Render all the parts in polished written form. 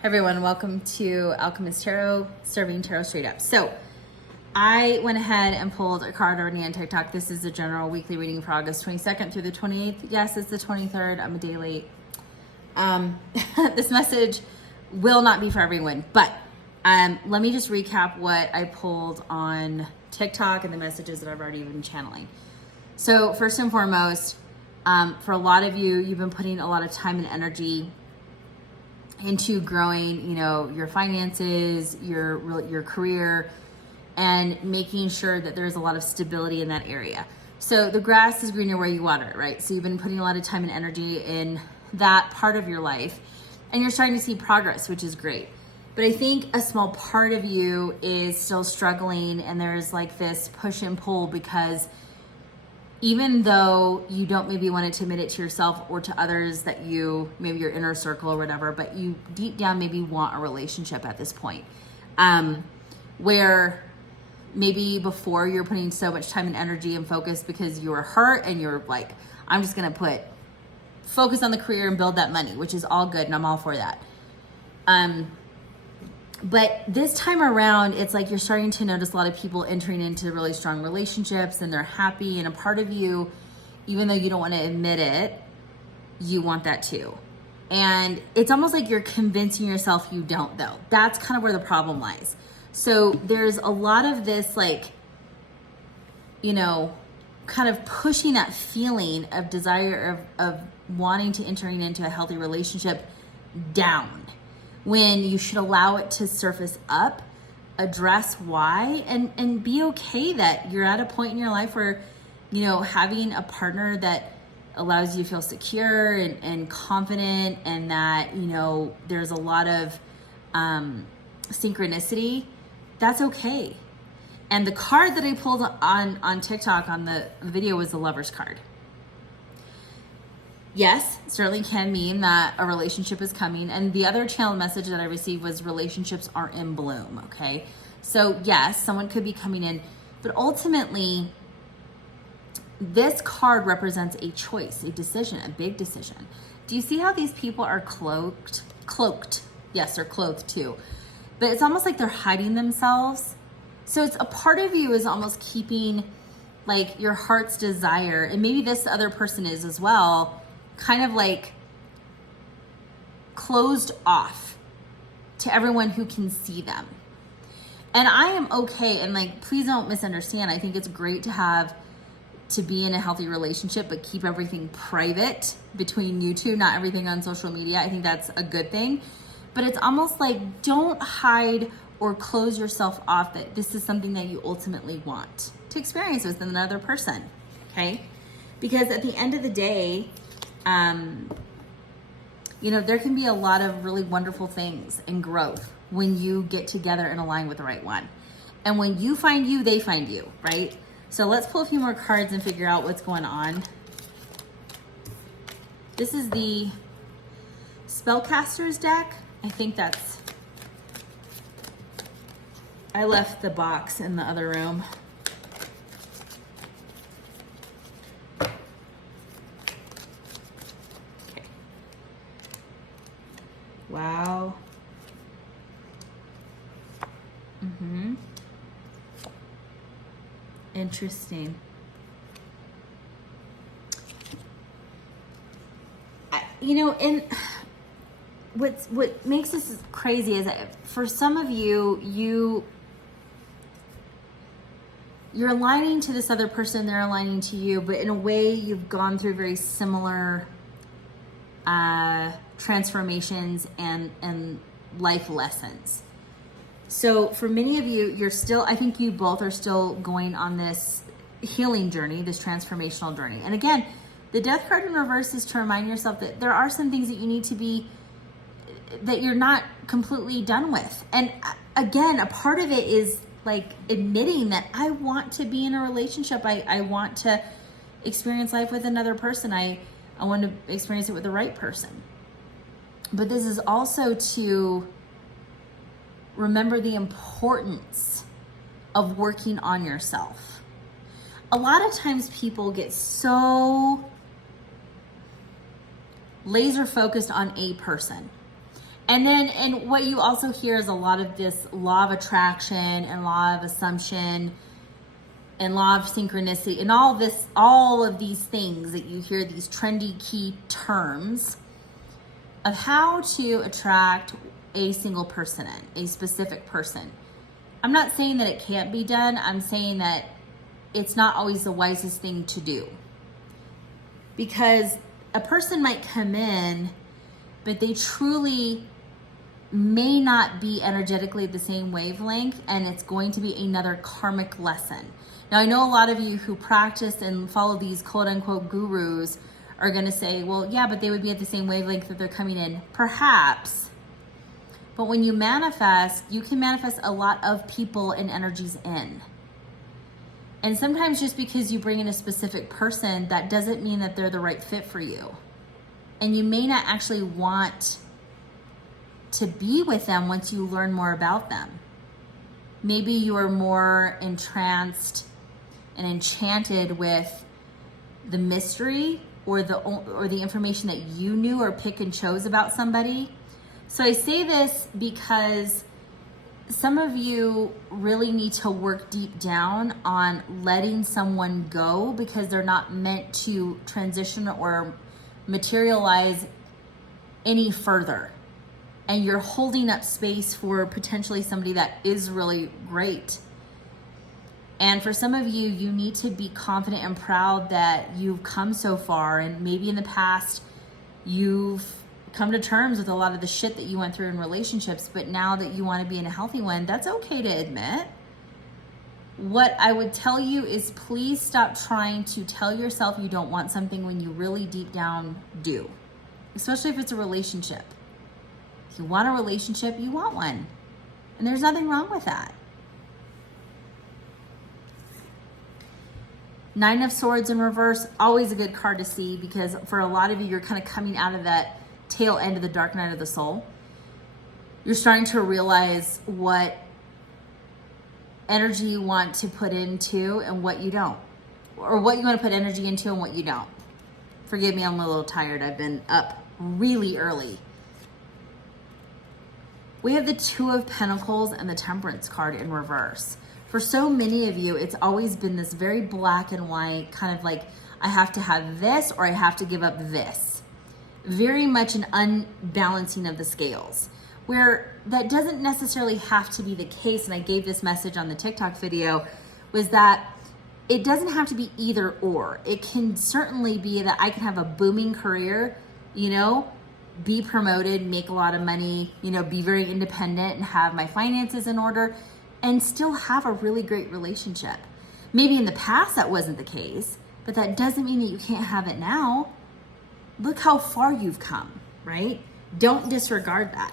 Hey everyone, welcome to Alchemist Tarot, serving tarot straight up. So I went ahead and pulled a card already on TikTok. This is the general weekly reading for August 22nd through the 28th. Yes, it's the 23rd. I'm a day late. This message will not be for everyone, but let me just recap what I pulled on TikTok and the messages that I've already been channeling. So first and foremost, for a lot of you, you've been putting a lot of time and energy into growing, your finances, your career, and making sure that there's a lot of stability in that area. So the grass is greener where you water it, right? So you've been putting a lot of time and energy in that part of your life, and you're starting to see progress, which is great. But I think a small part of you is still struggling, and there's like this push and pull because even though you don't maybe want to admit it to yourself or to others that you, maybe your inner circle or whatever, but you deep down maybe want a relationship at this point. Where maybe before you're putting so much time and energy and focus because you were hurt and you're like, I'm just going to focus on the career and build that money, which is all good. And I'm all for that. But this time around, it's like you're starting to notice a lot of people entering into really strong relationships and they're happy. And a part of you, even though you don't want to admit it, you want that too. And it's almost like you're convincing yourself you don't, though. That's kind of where the problem lies. So there's a lot of this, kind of pushing that feeling of desire of wanting to entering into a healthy relationship down, when you should allow it to surface up, address why, and be okay that you're at a point in your life where, having a partner that allows you to feel secure and confident, and that, there's a lot of synchronicity, that's okay. And the card that I pulled on TikTok on the video was the Lover's card. Yes, it certainly can mean that a relationship is coming. And the other channel message that I received was relationships are in bloom, okay? So yes, someone could be coming in, but ultimately, this card represents a choice, a decision, a big decision. Do you see how these people are cloaked? Yes, they're clothed too. But it's almost like they're hiding themselves. So it's a part of you is almost keeping like your heart's desire, and maybe this other person is as well, kind of like closed off to everyone who can see them. And I am okay, and please don't misunderstand. I think it's great to be in a healthy relationship, but keep everything private between you two, not everything on social media. I think that's a good thing. But it's almost like, don't hide or close yourself off that this is something that you ultimately want to experience with another person, okay? Because at the end of the day, there can be a lot of really wonderful things and growth when you get together and align with the right one. And when you find you, they find you, right? So let's pull a few more cards and figure out what's going on. This is the Spellcaster's deck. I left the box in the other room. Wow. Interesting. And what makes this crazy is that for some of you, you're aligning to this other person, they're aligning to you, but in a way you've gone through very similar transformations and life lessons. So for many of you, I think you both are still going on this healing journey, this transformational journey. And again, the Death card in reverse is to remind yourself that there are some things that you need to be, that you're not completely done with. And again, a part of it is like admitting that I want to be in a relationship. I want to experience life with another person. I want to experience it with the right person. But this is also to remember the importance of working on yourself. A lot of times people get so laser focused on a person. And what you also hear is a lot of this law of attraction and law of assumption and law of synchronicity and all of these things that you hear, these trendy key terms of how to attract a single person in, a specific person. I'm not saying that it can't be done. I'm saying that it's not always the wisest thing to do. Because a person might come in, but they truly may not be energetically the same wavelength, and it's going to be another karmic lesson. Now, I know a lot of you who practice and follow these quote unquote gurus are going to say, well, yeah, but they would be at the same wavelength that they're coming in. Perhaps. But when you manifest, you can manifest a lot of people and energies in. And sometimes just because you bring in a specific person, that doesn't mean that they're the right fit for you. And you may not actually want to be with them once you learn more about them. Maybe you are more entranced and enchanted with the mystery or the information that you knew or pick and chose about somebody. So I say this because some of you really need to work deep down on letting someone go because they're not meant to transition or materialize any further. And you're holding up space for potentially somebody that is really great. And for some of you, you need to be confident and proud that you've come so far. And maybe in the past, you've come to terms with a lot of the shit that you went through in relationships. But now that you want to be in a healthy one, that's okay to admit. What I would tell you is please stop trying to tell yourself you don't want something when you really deep down do. Especially if it's a relationship. If you want a relationship, you want one. And there's nothing wrong with that. Nine of Swords in reverse, always a good card to see because for a lot of you, you're kind of coming out of that tail end of the dark night of the soul. You're starting to realize what energy you want to put into and what you don't. Or what you want to put energy into and what you don't. Forgive me, I'm a little tired. I've been up really early. We have the Two of Pentacles and the Temperance card in reverse. For so many of you, it's always been this very black and white, kind of like, I have to have this or I have to give up this. Very much an unbalancing of the scales, where that doesn't necessarily have to be the case. And I gave this message on the TikTok video, was that it doesn't have to be either or. It can certainly be that I can have a booming career, be promoted, make a lot of money, be very independent and have my finances in order and still have a really great relationship. Maybe in the past that wasn't the case, but that doesn't mean that you can't have it now. Look how far you've come, right? Don't disregard that.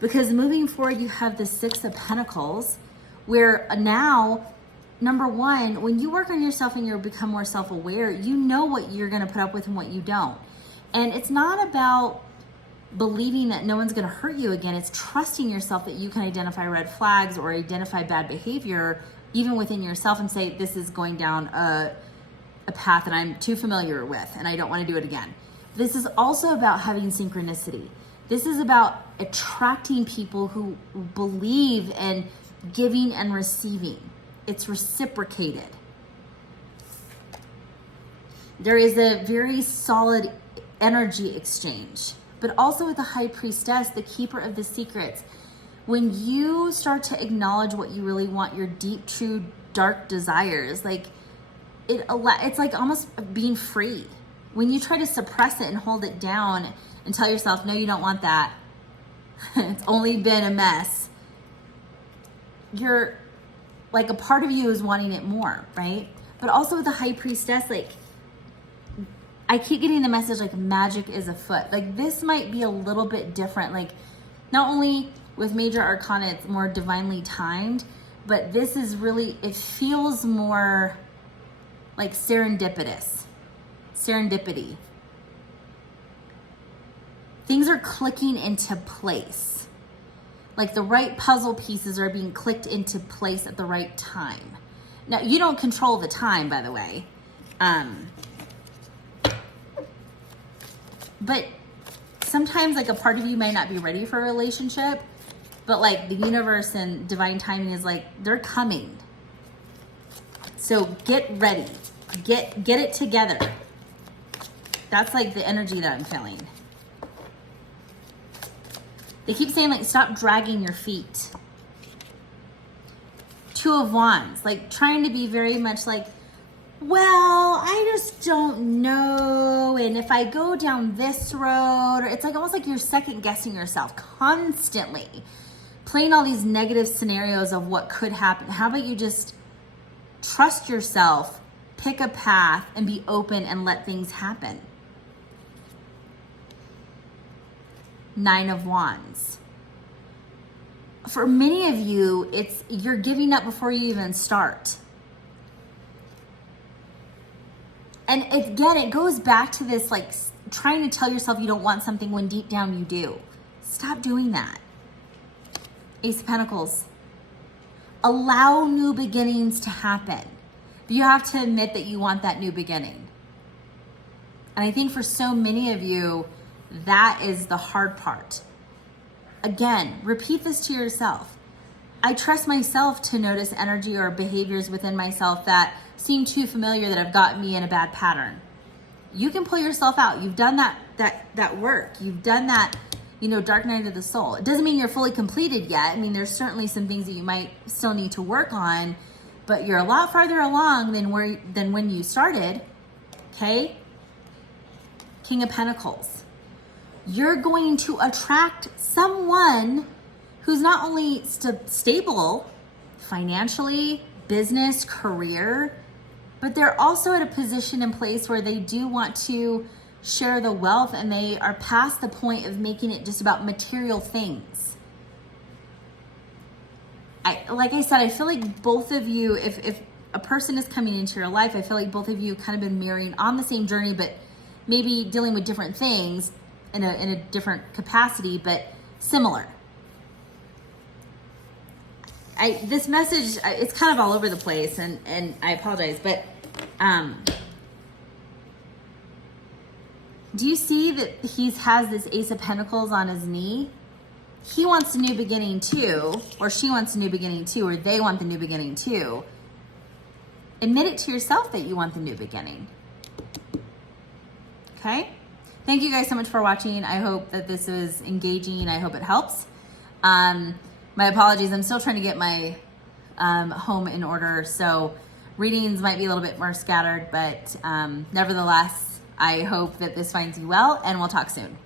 Because moving forward, you have the Six of Pentacles, where now, number one, when you work on yourself and you become more self-aware, you know what you're gonna put up with and what you don't. And it's not about believing that no one's going to hurt you again. It's trusting yourself that you can identify red flags or identify bad behavior even within yourself and say, this is going down a path that I'm too familiar with and I don't want to do it again. This is also about having synchronicity. This is about attracting people who believe in giving and receiving. It's reciprocated. There is a very solid energy exchange. But also with the High Priestess, the keeper of the secrets, when you start to acknowledge what you really want, your deep, true, dark desires, it's like almost being free. When you try to suppress it and hold it down and tell yourself, no, you don't want that. It's only been a mess. You're like a part of you is wanting it more, right? But also with the High Priestess, I keep getting the message magic is afoot. This might be a little bit different. Not only with Major Arcana, it's more divinely timed, but this is really, it feels more like serendipitous. Serendipity. Things are clicking into place. The right puzzle pieces are being clicked into place at the right time. Now, you don't control the time, by the way. But sometimes like a part of you might not be ready for a relationship, but like the universe and divine timing is like, they're coming. So get ready, get it together. That's like the energy that I'm feeling. They keep saying like, stop dragging your feet. Two of Wands, like trying to be very much like, well, I just don't know. And if I go down this road, or it's like almost like you're second guessing yourself constantly, playing all these negative scenarios of what could happen. How about you just trust yourself, pick a path, and be open and let things happen? Nine of Wands. For many of you, you're giving up before you even start. And again, it goes back to this like trying to tell yourself you don't want something when deep down you do. Stop doing that. Ace of Pentacles. Allow new beginnings to happen. But you have to admit that you want that new beginning. And I think for so many of you, that is the hard part. Again, repeat this to yourself. I trust myself to notice energy or behaviors within myself that seem too familiar that have gotten me in a bad pattern. You can pull yourself out. You've done that work. You've done that, dark night of the soul. It doesn't mean you're fully completed yet. I mean, there's certainly some things that you might still need to work on, but you're a lot farther along than when you started. Okay? King of Pentacles. You're going to attract someone who's not only stable financially, business, career, but they're also at a position and place where they do want to share the wealth, and they are past the point of making it just about material things. Like I said, I feel like both of you, if a person is coming into your life, I feel like both of you kind of been mirroring on the same journey, but maybe dealing with different things in a different capacity, but similar. This message, it's kind of all over the place, and I apologize, but do you see that he has this Ace of Pentacles on his knee? He wants a new beginning too, or she wants a new beginning too, or they want the new beginning too. Admit it to yourself that you want the new beginning. Okay? Thank you guys so much for watching. I hope that this was engaging. I hope it helps. My apologies. I'm still trying to get my home in order, so readings might be a little bit more scattered, but nevertheless, I hope that this finds you well, and we'll talk soon.